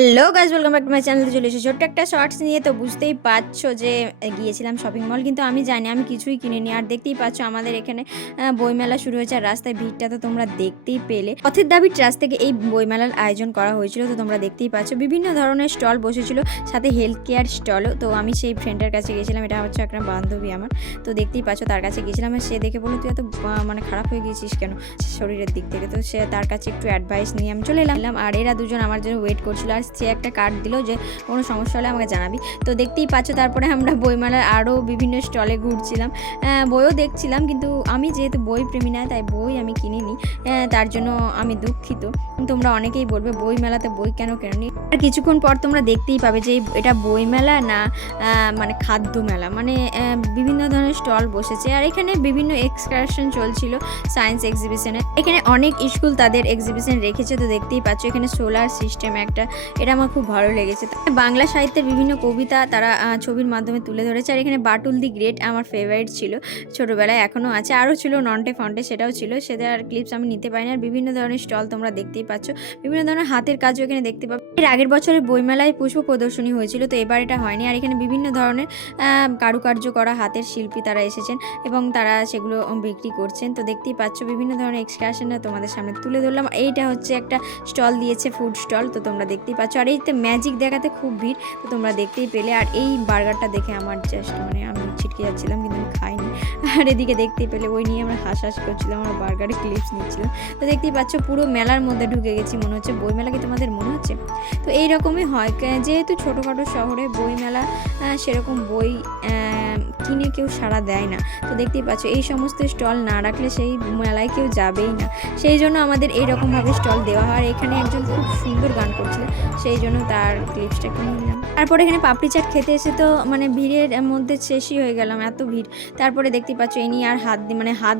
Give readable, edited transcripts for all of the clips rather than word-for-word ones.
Hello guys, welcome back to my channel. চলে এসেছি ছোট্ট একটা শর্টস নিয়ে। তো বুঝতেই পারছো যে গিয়েছিলাম শপিং মল, কিন্তু আমি জানি আমি কিছুই কিনিনি। আর দেখতেই পাচ্ছ আমাদের এখানে বইমেলা শুরু হয়েছে। আর রাস্তায় ভিড়টা তো তোমরা দেখতেই পেলে। পথের দাবি ট্রাস্ট থেকে এই বইমেলার আয়োজন করা হয়েছিল। তো তোমরা দেখতেই পাচ্ছ বিভিন্ন ধরনের স্টল বসেছিল, সাথে হেলথ কেয়ার স্টলও। তো আমি সেই ফ্রেন্ডের কাছে গেছিলাম, এটা হচ্ছে একটা বান্ধবী আমার। তো দেখতেই পাচ্ছ তার কাছে গেছিলাম। আর সে দেখে বললো তুই এত মানে খারাপ হয়ে গিয়েছিস কেন শরীরের দিক থেকে। তো সে তার কাছে একটু অ্যাডভাইস নিয়ে আমি চলে এলাম। আর এরা দুজন আমার জন্য ওয়েট করছিল। আর সে একটা কার্ড দিল যে কোনো সমস্যা হলে আমাকে জানাবি। তো দেখতেই পাচ্ছ তারপরে আমরা বইমেলার আরও বিভিন্ন স্টলে ঘুরছিলাম, বইও দেখছিলাম। কিন্তু আমি যেহেতু বই প্রেমী না, তাই বই আমি কিনিনি। তার জন্য আমি দুঃখিত। তোমরা অনেকেই বলবে বই মেলাতে বই কেন কেননি। আর কিছুক্ষণ পর তোমরা দেখতেই পাবে যে এটা বই মেলা না মানে খাদ্য মেলা, মানে বিভিন্ন ধরনের স্টল বসেছে। আর এখানে বিভিন্ন এক্সকারশন চলছিল সায়েন্স এক্সিবিশনে। এখানে অনেক স্কুল তাদের এক্সিবিশন রেখেছে। তো দেখতেই পাচ্ছ এখানে সোলার সিস্টেম একটা, এটা আমার খুব ভালো লেগেছে। বাংলা সাহিত্যের বিভিন্ন কবিতা তারা ছবির মাধ্যমে তুলে ধরেছে। আর এখানে বাটুল দি গ্রেট আমার ফেভারিট ছিল ছোটোবেলায়, এখনও আছে। আরও ছিল নন্টে ফন্টে, সেটাও ছিল। সেটার ক্লিপস আমি নিতে পারিনি। আর বিভিন্ন ধরনের স্টল তোমরা দেখতেই পাচ্ছ, বিভিন্ন ধরনের হাতের কাজও এখানে দেখতে পাবে। এর আগের বছরের বইমেলায় পুষ্প প্রদর্শনী হয়েছিল, তো এবার এটা হয়নি। আর এখানে বিভিন্ন ধরনের কারুকার্য করা হাতের শিল্পী তারা এসেছেন এবং তারা সেগুলো বিক্রি করছেন। তো দেখতেই পাচ্ছ বিভিন্ন ধরনের এক্সকারশন তোমাদের সামনে তুলে ধরলাম। এইটা হচ্ছে একটা স্টল দিয়েছে, ফুড স্টল। তো তোমরা দেখতেই পাচ্ছ। আর এইতে ম্যাজিক দেখাতে খুব ভিড়, তো তোমরা দেখতেই পেলে। আর এই বার্গারটা দেখে আমার জাস্ট মানে আমি ছিটকে যাচ্ছিলাম, কিন্তু আমি খাইনি। আর এদিকে দেখতেই পেলে ওই নিয়ে আমরা হাসাহাস করছিলাম, আমরা বার্গারের ক্লিপস নিচ্ছিলাম। তো দেখতেই পাচ্ছ পুরো মেলার মধ্যে ঢুকে গেছি, মনে হচ্ছে বই মেলা। কি তোমাদের মনে হচ্ছে? তো এইরকমই হয়, যেহেতু ছোটোখাটো শহরে বই মেলা, সেরকম বই কিনে কেউ সাড়া দেয় না। তো দেখতেই পাচ্ছ এই সমস্ত স্টল না রাখলে সেই মেলায় কেউ যাবেই না। সেই জন্য আমাদের এইরকমভাবে স্টল দেওয়া হয়। এখানে একজন খুব সুন্দর গান করছিল, সেই জন্য তার ক্লিপসটা একটু নিলাম। তারপরে এখানে পাপড়ি চাট খেতে এসে তো মানে ভিড়ের মধ্যে শেষই হয়ে গেলাম, এত ভিড়। তারপরে দেখতেই পাচ্ছ এনি আর হাত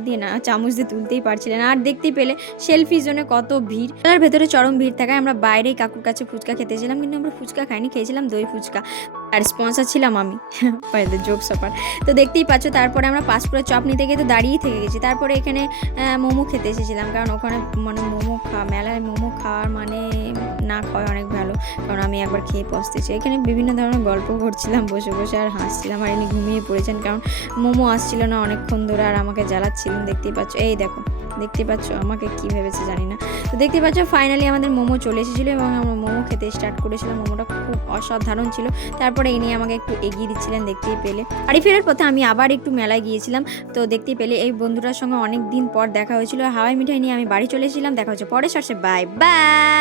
দিয়ে না, চামচ দিয়ে তুলতেই পারছিলেন। আর দেখতেই পেলে সেলফি জোনে কত ভিড়, মেলার ভেতরে চরম ভিড় থাকায় আমরা বাইরেই কাকুর কাছে ফুচকা খেতেছিলাম। কিন্তু আমরা ফুচকা খাইনি, খেয়েছিলাম দই ফুচকা। আর স্পন্সর ছিলাম আমি, জোক সপার। তো দেখতেই পাচ্ছ তারপরে আমরা পাঁচপুরা চপ নিতে গিয়ে তো দাঁড়িয়েই থেকে গেছি। তারপরে এখানে মোমো খেতে এসেছিলাম, কারণ ওখানে মানে মেলায় মোমো খাওয়ার মানে না খাওয়া অনেক ভালো, কারণ আমি একবার খেয়ে পস্তেছি। এখানে বিভিন্ন ধরনের গল্প করছিলাম বসে বসে, আর হাসছিলাম। আর ইনি ঘুমিয়ে পড়েছেন, কারণ মোমো আসছিল না অনেকক্ষণ ধরে, আর আমাকে জ্বালাচ্ছিলেন। দেখতেই পাচ্ছ, এই দেখো দেখতে পাচ্ছ আমাকে কি ভেবেছে জানি না। তো দেখতে পাচ্ছ ফাইনালি আমাদের মোমো চলে এসেছিলো এবং আমরা মোমো খেতে স্টার্ট করেছিলাম। মোমোটা খুব অসাধারণ ছিল। তারপরে ইনি আমাকে একটু এগিয়ে দিচ্ছিলেন, দেখতেই পেলে। বাড়ি ফেরার পথে আমি আবার একটু মেলায় গিয়েছিলাম। তো দেখতেই পেলে এই বন্ধুটার সঙ্গে অনেক দিন পর দেখা হয়েছিল। হাওয়াই মিঠাই নিয়ে আমি বাড়ি চলে এসেছিলাম। দেখা হচ্ছে পরে শর্টসে, বাই বাই।